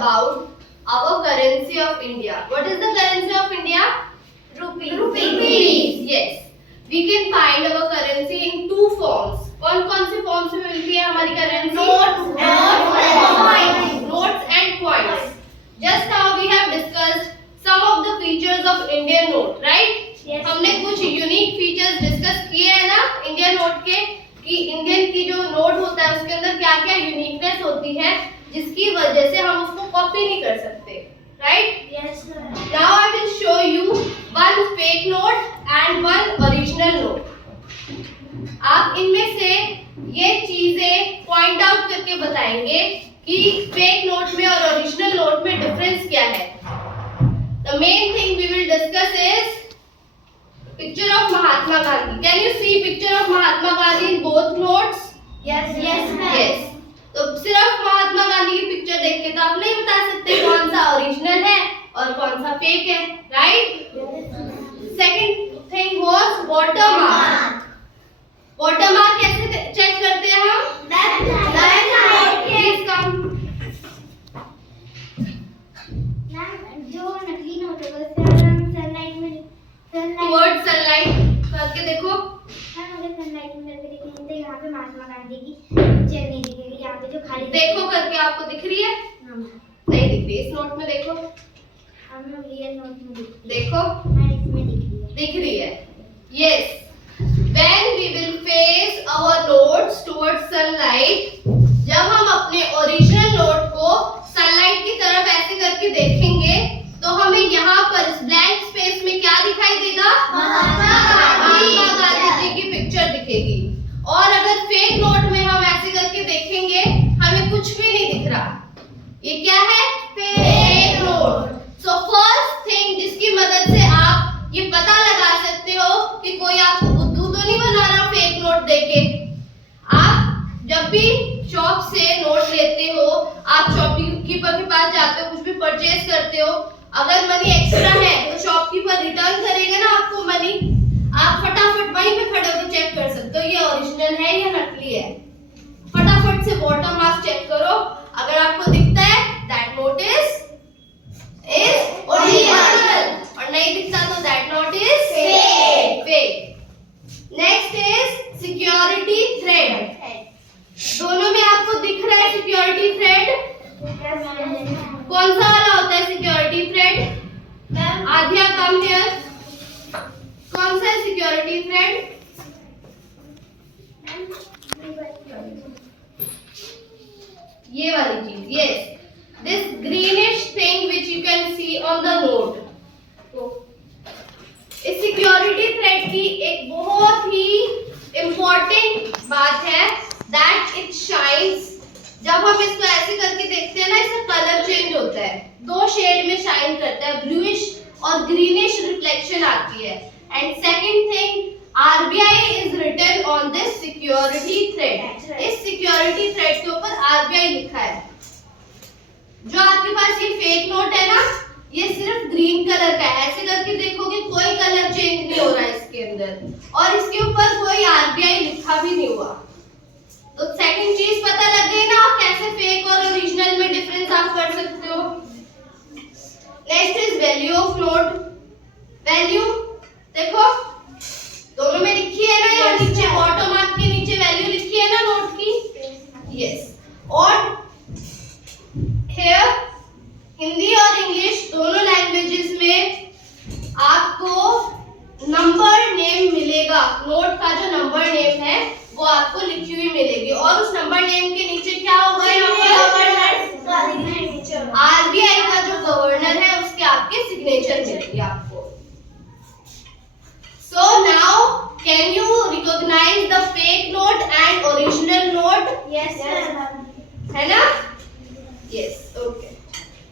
about our currency of India. What is the currency of India? Rupee. Rupees. Yes. We can find our currency in two forms. कौन से forms में मिलती है हमारी currency? Notes and coins. Just now we have discussed some of the features of Indian note, right? Yes. हमने कुछ unique features discuss किए हैं ना इंडियन नोट के, कि इंडियन की जो नोट होता है उसके अंदर क्या क्या यूनिकनेस होती है जिसकी वजह से हम उसको कॉपी नहीं कर सकते, right? Yes, sir. Now I will show you one fake note and one original note. आप इनमें से ये चीजें पॉइंट आउट करके बताएंगे कि फेक नोट में और ओरिजिनल नोट में डिफरेंस क्या है. The main thing we will discuss is picture of Mahatma Gandhi. Can you see picture of Mahatma Gandhi in both notes? Yes, yes, ma'am. Yes. तो सिर्फ महात्मा गांधी की पिक्चर देख के तो आप नहीं बता सकते कौन सा ओरिजिनल है और कौन सा फेक है, right? Second thing was watermark. Watermark कैसे चेक करते हैं हम? Please come. जो नकली नोट है उससे हम सनलाइट में टुवर्ड सनलाइट करके देखो. अगर सनलाइट में करके देखेंगे तो यहाँ पे महात्मा गांधी की पिक्चर नहीं दिखेगी. यहाँ पे जो खाली देखो करके आपको दिख रही है? नहीं दिख रही. इस नोट में देखो. हमें रियल नोट में दिखती है. देखो इसमें दिख रही है. Yes. When we will face our notes towards sunlight, जब हम अपने ओरिजिनल नोट को सनलाइट की तरफ ऐसे करके देखेंगे तो हमें यहाँ पर इस ब्लैंक स्पेस में क्या दिखाई देगा? महात्मा गांधी जी की पिक्चर दिखेगी. और अगर फेक नोट में हम ऐसे करके देखेंगे हमें कुछ भी नहीं दिख रहा. ये क्या है? Fake note. So first thing जिसकी मदद से आप ये पता लगा सकते हो कि कोई आपको बुद्धू तो नहीं बना रहा फेक नोट देके. आप जब भी शॉप से नोट लेते हो, आप शॉपकीपर के पास जाते हो, कुछ भी परचेज करते हो, अगर मनी एक्स्ट्रा है तो शॉपकीपर रिटर्न करेगा ना आपको मनी. आप फटाफट वहीं पे खड़े होकर चेक कर सकते हो ये ओरिजिनल है या नकली है. फटाफट से वाटरमार्क चेक करो. अगर आपको दिखता है दैट नोट इज ओरिजिनल और नहीं दिखता तो that note is fake. Next is security thread. दोनों में आपको दिख रहा है सिक्योरिटी थ्रेड. कौन सा वाला होता है security thread? Aadhya come here. कौन सा है सिक्योरिटी थ्रेड? ये वाली चीज. Yes, this greenish thing which you can see on the note. इस सिक्योरिटी थ्रेड की एक बहुत ही इंपॉर्टेंट बात है दैट इट शाइन्स. जब हम इसको ऐसे करके देखते हैं ना, इसका कलर चेंज होता है. दो शेड में शाइन करता है, ब्लूइश और ग्रीनिश रिफ्लेक्शन आती है. And second thing, RBI is written on this security thread. इस सिक्योरिटी थ्रेड के ऊपर RBI लिखा है. जो आपके पास ये फेक नोट है ना, ये सिर्फ ग्रीन कलर का है. ऐसे करके देखोगे कोई कलर चेंज नहीं हो रहा है इसके अंदर और इसके ऊपर कोई RBI लिखा भी नहीं हुआ. तो सेकंड चीज पता लग गई ना कैसे फेक और ओरिजिनल में डिफरेंस आप कर सकते हो. Next is value of note. Value देखो दोनों में लिखी है ना, यहाँ नीचे वाटरमार्क के नीचे वैल्यू लिखी है ना नोट की. यस. और हियर हिंदी और इंग्लिश दोनों लैंग्वेजेस में आपको नंबर नेम मिलेगा. नोट का जो नंबर नेम है वो आपको लिखी हुई मिलेगी और उस नंबर नेम के नीचे क्या होगा? RBI का जो गवर्नर है उसके आपके सिग्नेचर मिलेगी आपको. So now can you recognize the fake note and original note? Yes, sir. है ना? Yes. Okay.